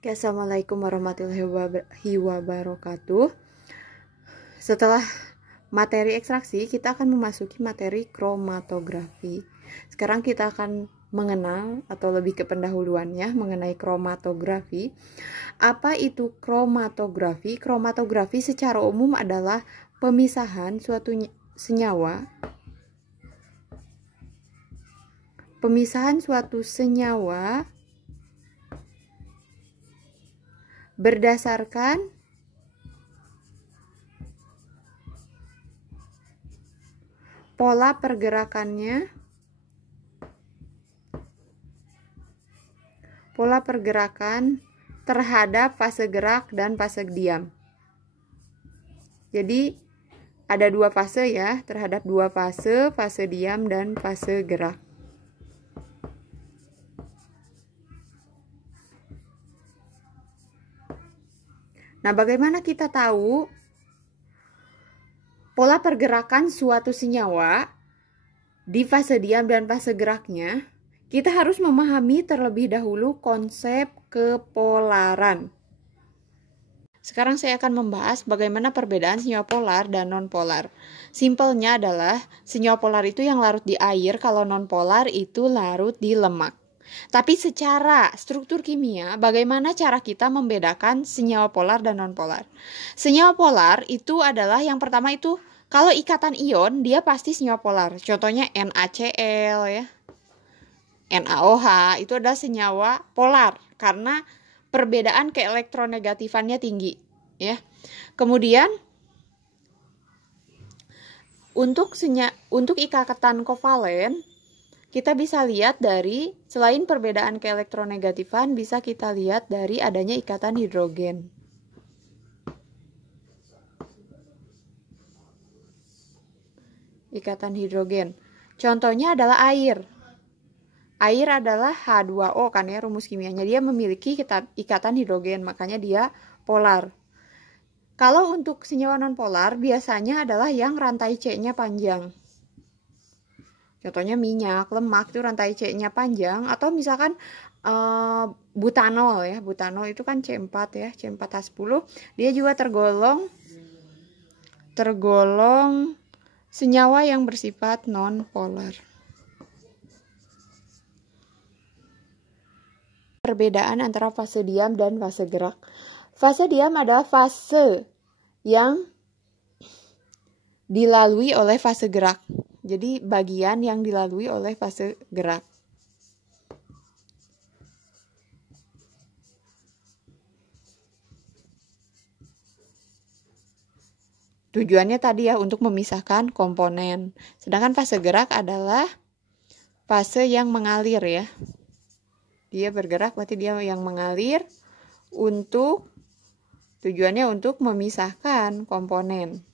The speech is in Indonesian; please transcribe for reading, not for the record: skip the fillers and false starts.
Oke, Assalamualaikum warahmatullahi wabarakatuh. Setelah materi ekstraksi, kita akan memasuki materi kromatografi. Sekarang kita akan mengenal atau lebih ke pendahuluannya mengenai kromatografi. Apa itu kromatografi? Kromatografi secara umum adalah pemisahan suatu senyawa berdasarkan pola pergerakan terhadap fase gerak dan fase diam. Jadi ada dua fase ya, terhadap dua fase diam dan fase gerak. Nah, bagaimana kita tahu pola pergerakan suatu senyawa di fase diam dan fase geraknya? Kita harus memahami terlebih dahulu konsep kepolaran. Sekarang saya akan membahas bagaimana perbedaan senyawa polar dan non-polar. Simpelnya adalah senyawa polar itu yang larut di air, kalau non-polar itu larut di lemak. Tapi secara struktur kimia, bagaimana cara kita membedakan senyawa polar dan non-polar? Senyawa polar itu adalah yang pertama itu, kalau ikatan ion, dia pasti senyawa polar. Contohnya NaCl ya, NaOH, itu adalah senyawa polar karena perbedaan keelektronegatifannya tinggi ya. Kemudian untuk ikatan kovalen, kita bisa lihat dari, selain perbedaan keelektronegatifan, bisa kita lihat dari adanya ikatan hidrogen. Ikatan hidrogen. Contohnya adalah air. Air adalah H2O kan ya, rumus kimianya. Dia memiliki ikatan hidrogen, makanya dia polar. Kalau untuk senyawa nonpolar, biasanya adalah yang rantai C-nya panjang. Contohnya minyak, lemak itu rantai C-nya panjang, atau misalkan butanol ya. Butanol itu kan C4 ya, C4H10. Dia juga tergolong senyawa yang bersifat non-polar. Perbedaan antara fase diam dan fase gerak. Fase diam adalah fase yang dilalui oleh fase gerak. Jadi bagian yang dilalui oleh fase gerak. Tujuannya tadi ya untuk memisahkan komponen. Sedangkan fase gerak adalah fase yang mengalir ya. Dia bergerak berarti dia yang mengalir, tujuannya untuk memisahkan komponen.